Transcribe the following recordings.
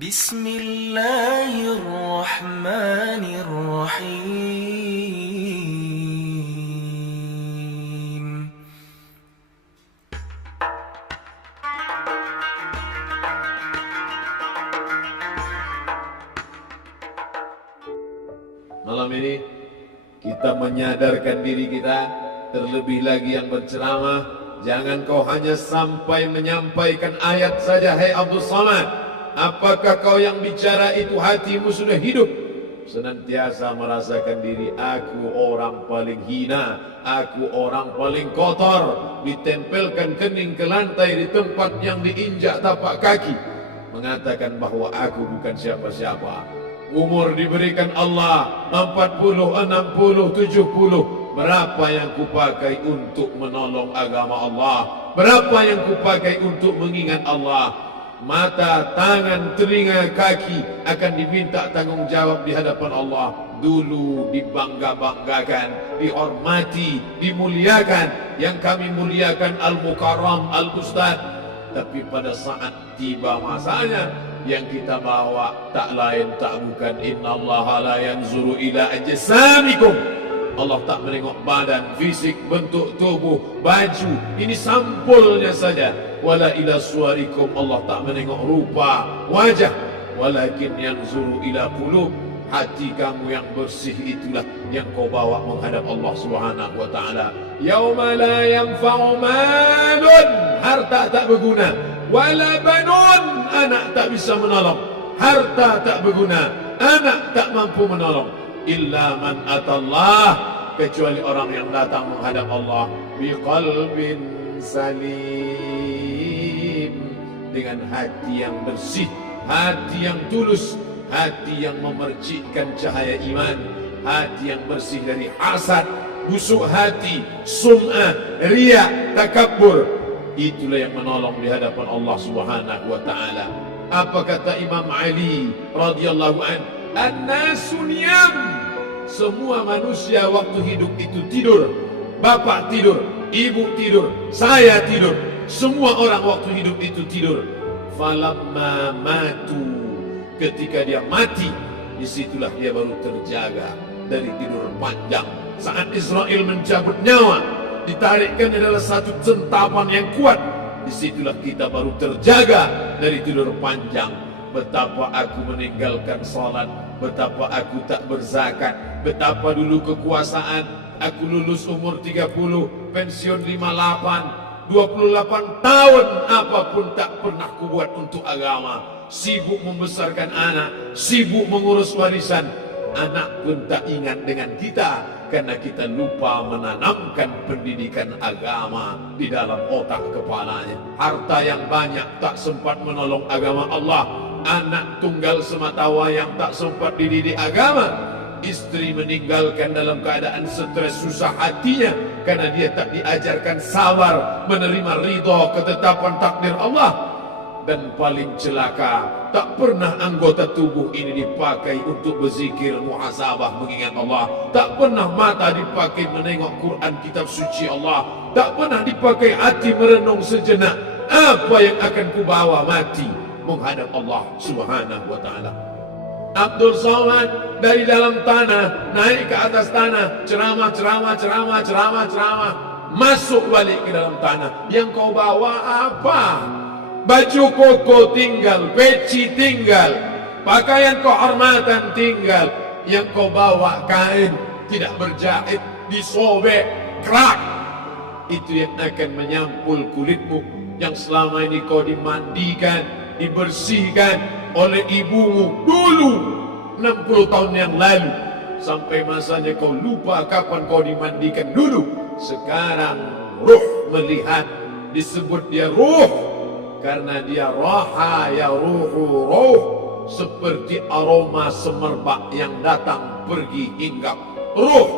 Bismillahirrahmanirrahim. Malam ini kita menyadarkan diri kita, terlebih lagi yang berceramah, jangan kau hanya sampai menyampaikan ayat saja. Hai Abdul Samad, apakah kau yang bicara itu hatimu sudah hidup? Senantiasa merasakan diri, aku orang paling hina, aku orang paling kotor, ditempelkan kening ke lantai di tempat yang diinjak tapak kaki, mengatakan bahwa aku bukan siapa-siapa. Umur diberikan Allah 40, 60, 70. Berapa yang kupakai untuk menolong agama Allah? Berapa yang kupakai untuk mengingat Allah? Mata, tangan, telinga, kaki akan diminta tanggung jawab di hadapan Allah. Dulu dibangga-banggakan, dihormati, dimuliakan. Yang kami muliakan Al-Mukarram, Al-Ustaz. Tapi pada saat tiba masanya, yang kita bawa tak lain tak bukan innallaha la yanzuru ila ajsamikum. Allah tak menengok badan, fisik, bentuk tubuh, baju, ini sampulnya saja. Wala ila suwarikum, Allah tak menengok rupa, wajah. Walakin yanzuru ila qulub, hati kamu yang bersih itulah yang kau bawa menghadap Allah Subhanahu wa taala. Yauma la yanfa'u malun, harta tak berguna, wala banun, anak tak bisa menolong, harta tak berguna, anak tak mampu menolong, illa man atallah, kecuali orang yang datang menghadap Allah biqalbin salim, dengan hati yang bersih, hati yang tulus, hati yang memercikkan cahaya iman, hati yang bersih dari hasad, busuk hati, sum'ah, riya, takabbur. Itulah yang menolong di hadapan Allah Subhanahu wa taala. Apa kata Imam Ali radhiyallahu an? An-nasu niyam. Semua manusia waktu hidup itu tidur. Bapak tidur, ibu tidur, saya tidur. Semua orang waktu hidup itu tidur. Falamma matu, ketika dia mati, disitulah dia baru terjaga dari tidur panjang. Saat Israel mencabut nyawa, ditarikkan adalah satu centapan yang kuat. Disitulah kita baru terjaga dari tidur panjang. Betapa aku meninggalkan salat, betapa aku tak berzakat, betapa dulu kekuasaan. Aku lulus umur 30, pensiun 58, 28 tahun, apapun tak pernah kubuat untuk agama. Sibuk membesarkan anak, sibuk mengurus warisan. Anak pun tak ingat dengan kita, karena kita lupa menanamkan pendidikan agama di dalam otak kepalanya. Harta yang banyak tak sempat menolong agama Allah. Anak tunggal semata wayang tak sempat dididik agama. Istri meninggalkan dalam keadaan stres susah hatinya, karena dia tak diajarkan sabar menerima ridha ketetapan takdir Allah. Dan paling celaka, tak pernah anggota tubuh ini dipakai untuk berzikir, muhasabah, mengingat Allah. Tak pernah mata dipakai menengok Quran, kitab suci Allah. Tak pernah dipakai hati merenung sejenak, apa yang akan kubawa mati menghadap Allah Subhanahu wa ta'ala. Abdul Samad dari dalam tanah naik ke atas tanah, ceramah, masuk balik ke dalam tanah. Yang kau bawa apa? Baju koko tinggal, peci tinggal, pakaian kehormatan tinggal. Yang kau bawa kain tidak berjahit, disobek, kerak. Itu yang akan menyampul kulitmu, yang selama ini kau dimandikan, dibersihkan oleh ibumu dulu 60 tahun yang lalu. Sampai masanya kau lupa kapan kau dimandikan dulu. Sekarang ruh melihat, disebut dia ruh, karena dia raha ya ruhu ruh, seperti aroma semerbak yang datang pergi hinggap. Ruh,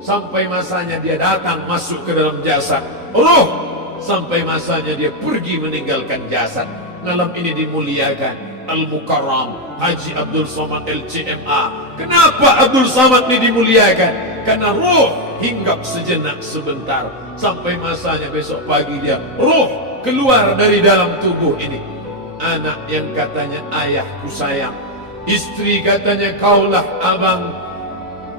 sampai masanya dia datang masuk ke dalam jasad. Ruh, sampai masanya dia pergi meninggalkan jasad. Malam ini dimuliakan Al-Mukarram Haji Abdul Samad LCMA. Kenapa Abdul Samad ini dimuliakan? Karena ruh hinggap sejenak sebentar, sampai masanya besok pagi dia ruh keluar dari dalam tubuh ini. anak yang katanya ayahku sayang, istri katanya kaulah abang.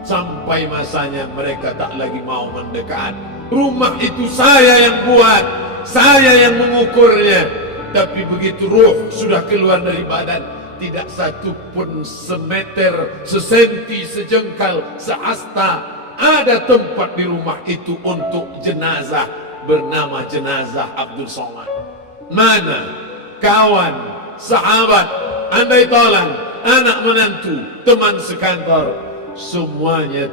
Sampai masanya mereka tak lagi mau mendekat. Rumah itu saya yang buat, saya yang mengukurnya. Tapi begitu ruh sudah keluar dari badan, tidak satu pun semeter, sesenti, sejengkal, sehasta ada tempat di rumah itu untuk jenazah bernama jenazah Abdul Somad. Mana kawan, sahabat, andai tolan, anak menantu, teman sekantor, semuanya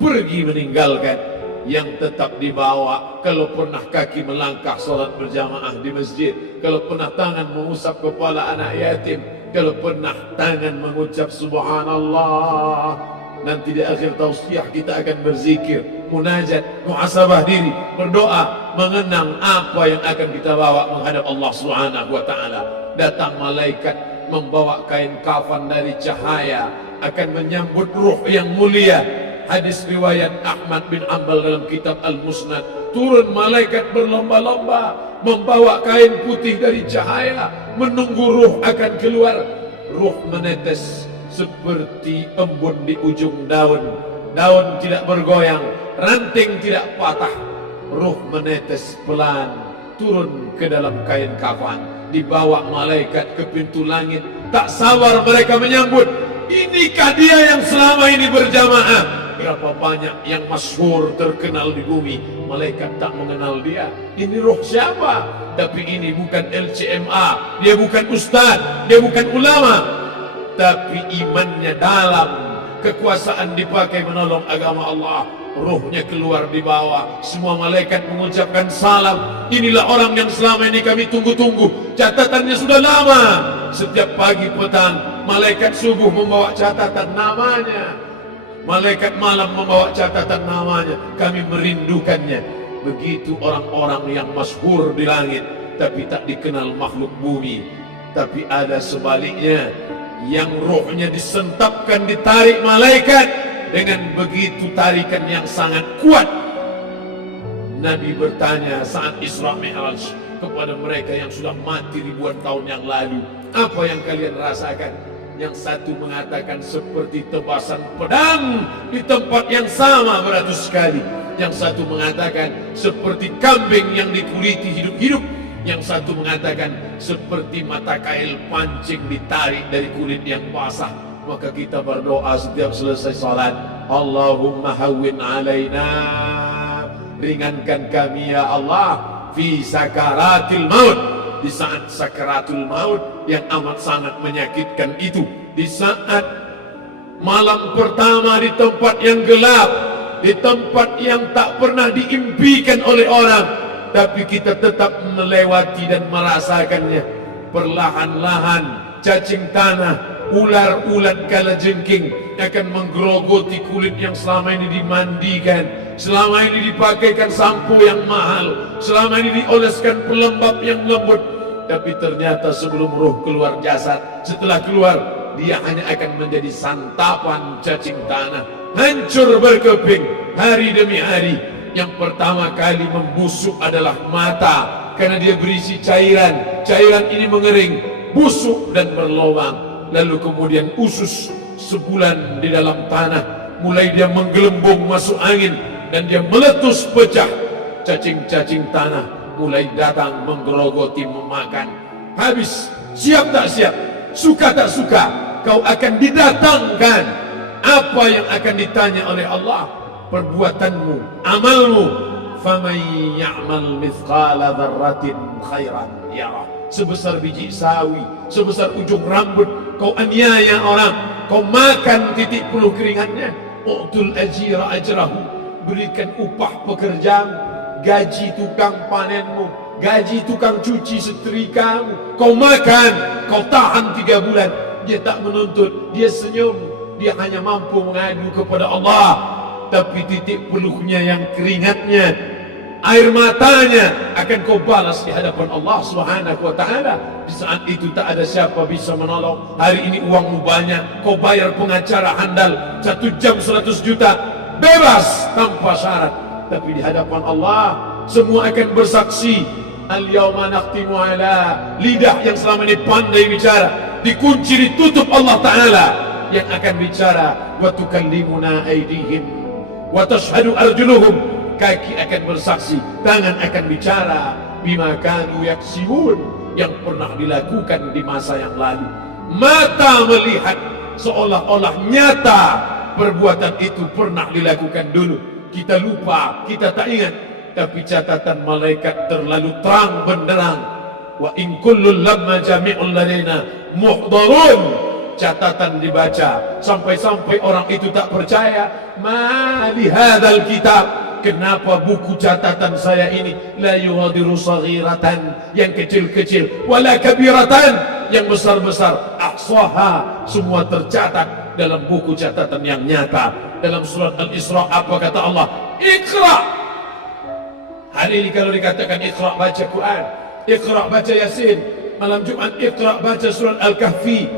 pergi meninggalkan. Yang tetap dibawa, kalau pernah kaki melangkah salat berjamaah di masjid, kalau pernah tangan mengusap kepala anak yatim, kalau pernah tangan mengucap subhanallah. Nanti di akhir tausiah kita akan berzikir, munajat, muhasabah diri, berdoa, mengenang apa yang akan kita bawa menghadap Allah Subhanahu wa taala. Datang malaikat membawa kain kafan dari cahaya, akan menyambut ruh yang mulia. Hadis riwayat Ahmad bin Ambal dalam kitab Al-Musnad, turun malaikat berlomba-lomba membawa kain putih dari cahaya, menunggu ruh akan keluar. Ruh menetes seperti embun di ujung daun. Daun tidak bergoyang, ranting tidak patah. Ruh menetes pelan turun ke dalam kain kafan, dibawa malaikat ke pintu langit. Tak sabar mereka menyambut. Inikah dia yang selama ini berjamaah? Berapa banyak yang masyhur terkenal di bumi, malaikat tak mengenal dia. Ini roh siapa? Tapi ini bukan LCMA, dia bukan ustaz, dia bukan ulama, tapi imannya dalam, kekuasaan dipakai menolong agama Allah. Ruhnya keluar di bawah, semua malaikat mengucapkan salam. Inilah orang yang selama ini kami tunggu-tunggu, catatannya sudah lama. Setiap pagi petang, malaikat subuh membawa catatan namanya, malaikat malam membawa catatan namanya. Kami merindukannya. Begitu orang-orang yang masyhur di langit, tapi tak dikenal makhluk bumi. Tapi ada sebaliknya, yang rohnya disentapkan, ditarik malaikat dengan begitu tarikan yang sangat kuat. Nabi bertanya saat Isra Mi'raj kepada mereka yang sudah mati ribuan tahun yang lalu, apa yang kalian rasakan? Yang satu mengatakan seperti tebasan pedang di tempat yang sama beratus kali. Yang satu mengatakan seperti kambing yang dikuliti hidup-hidup. Yang satu mengatakan seperti mata kail pancing ditarik dari kulit yang basah. Maka kita berdoa setiap selesai salat, Allahumma hawwin alaina, ringankan kami ya Allah, fi sakaratil maut, di saat sakaratul maut yang amat sangat menyakitkan itu, di saat malam pertama di tempat yang gelap, di tempat yang tak pernah diimpikan oleh orang, tapi kita tetap melewati dan merasakannya. Perlahan-lahan cacing tanah, ular-ulat kalajengking akan menggerogoti kulit yang selama ini dimandikan, selama ini dipakaikan sampo yang mahal, selama ini dioleskan pelembab yang lembut. Tapi ternyata sebelum ruh keluar jasad, setelah keluar, dia hanya akan menjadi santapan cacing tanah, hancur berkeping hari demi hari. Yang pertama kali membusuk adalah mata, karena dia berisi cairan. Cairan ini mengering, busuk dan berlubang. Lalu kemudian usus sebulan di dalam tanah, mulai dia menggelembung masuk angin dan dia meletus pecah. Cacing-cacing tanah mulai datang menggerogoti, memakan. Habis, siap tak siap, suka tak suka, kau akan didatangkan. Apa yang akan ditanya oleh Allah? Perbuatanmu, amalmu. Faman ya'mal mithqala dzarratin khairan yarah. Sebesar biji sawi, sebesar ujung rambut, kau aniaya orang, kau makan titik peluh keringatnya. U'tul ajira ajrahu, berikan upah pekerjaanmu, gaji tukang panenmu, gaji tukang cuci setrikamu. Kau makan, kau tahan 3 bulan. Dia tak menuntut, dia senyum, dia hanya mampu mengadu kepada Allah. Tapi titik peluhnya yang keringatnya, air matanya akan kau balas di hadapan Allah Subhanahu wa taala. Di saat itu tak ada siapa bisa menolong. Hari ini uangmu banyak, kau bayar pengacara handal 1 jam 100 juta, bebas tanpa syarat. Tapi di hadapan Allah semua akan bersaksi, Al-yawma nakhtimu ala, lidah yang selama ini pandai bicara dikunci, ditutup Allah Ta'ala yang akan bicara. Wa tukallimuna aydihim wa tashhadu arjuluhum, kaki akan bersaksi, tangan akan bicara. Bima kanu yaksibun, yang pernah dilakukan di masa yang lalu. Mata melihat seolah-olah nyata perbuatan itu pernah dilakukan dulu. Kita lupa, kita tak ingat, tapi catatan malaikat terlalu terang benderang. Wa in kullun lamma jami'un ladaina muhdharun, catatan dibaca sampai-sampai orang itu tak percaya. Ma li hadzal kitab, kenapa buku catatan saya ini la yuhadiru saghiratan, yang kecil-kecil, wala kabiratan, yang besar-besar, ahsaha, semua tercatat dalam buku catatan yang nyata. Dalam surat Al-Isra apa kata Allah? Iqra. Hari ini kalau dikatakan Iqra baca Quran, Iqra baca Yasin, malam Jumat Iqra baca surat Al-Kahfi,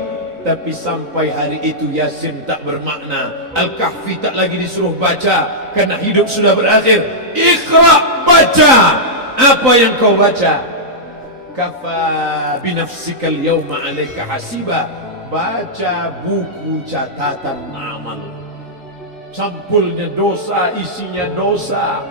tapi sampai hari itu Yasin tak bermakna, Al-Kahfi tak lagi disuruh baca karena hidup sudah berakhir. Iqra, baca. Apa yang kau baca? Kafa binafsikal yawma alaika hasiba, baca buku catatan amal. Sampulnya dosa, isinya dosa.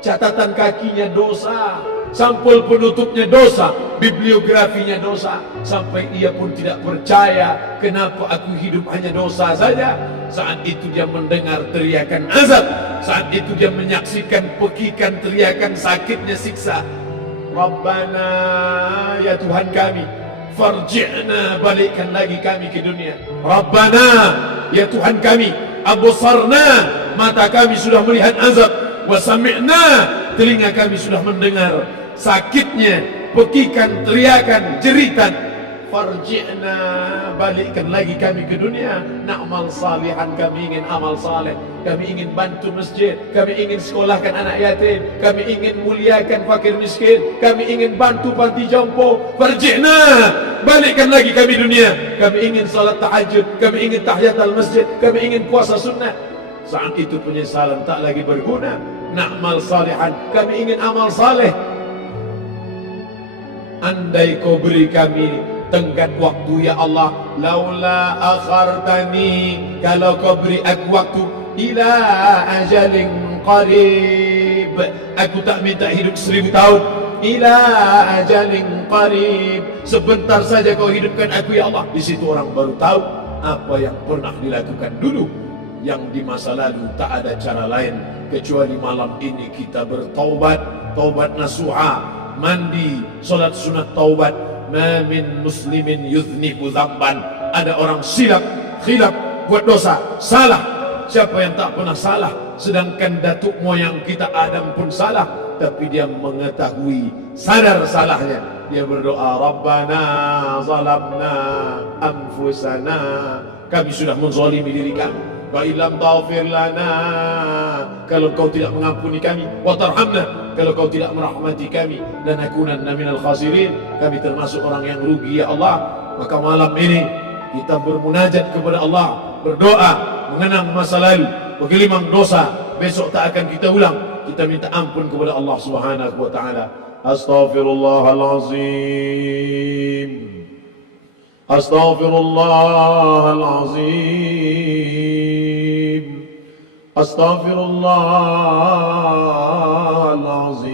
Catatan kakinya dosa, sampul penutupnya dosa, bibliografinya dosa. Sampai ia pun tidak percaya, kenapa aku hidup hanya dosa saja. Saat itu dia mendengar teriakan azab, saat itu dia menyaksikan pekikan teriakan sakitnya siksa. Rabbana, ya Tuhan kami, farji'na, balikkan lagi kami ke dunia. Rabbana, ya Tuhan kami, absarna, mata kami sudah melihat azab, wa sami'na, telinga kami sudah mendengar sakitnya pekikan teriakan jeritan. Farji'na, balikkan lagi kami ke dunia. Na'mal salihan, kami ingin amal saleh, kami ingin bantu masjid, kami ingin sekolahkan anak yatim, kami ingin muliakan fakir miskin, kami ingin bantu panti jompo. Farji'na, balikkan lagi kami dunia. Kami ingin salat tahajud, kami ingin tahiyatul masjid, kami ingin puasa sunnah. Saat itu penyesalan tak lagi berguna. Na'mal salihan, kami ingin amal saleh. Andai kau beri kami tenggat waktu ya Allah, laula akhartani, kalau kau beri aku waktu, ila ajalin qarib, aku tak minta hidup 1000 tahun, ila ajalin qarib, sebentar saja kau hidupkan aku ya Allah. Di situ orang baru tahu apa yang pernah dilakukan dulu, yang di masa lalu tak ada cara lain kecuali malam ini kita bertaubat, taubat nasuha, mandi, solat sunat taubat. Ma min muslimin yuznibu dzamban, ada orang silap, khilaf, buat dosa, salah. Siapa yang tak pernah salah? Sedangkan datuk moyang kita Adam pun salah, tapi dia mengetahui, sadar salahnya. Dia berdoa, Rabbana zalamna anfusana, kami sudah menzalimi diri kami. Wa illam taghfir lana, kalau kau tidak mengampuni kami, wa tarhamna, kalau kau tidak merahmati kami, lanakunanna minal khasirin, kami termasuk orang yang rugi ya Allah. Maka malam ini kita bermunajat kepada Allah, berdoa, mengenang masa lalu, bergelimang dosa, besok tak akan kita ulang. Kita minta ampun kepada Allah Subhanahu wa taala. Astaghfirullahalazim, astaghfirullahalazim, astaghfirullahalazim.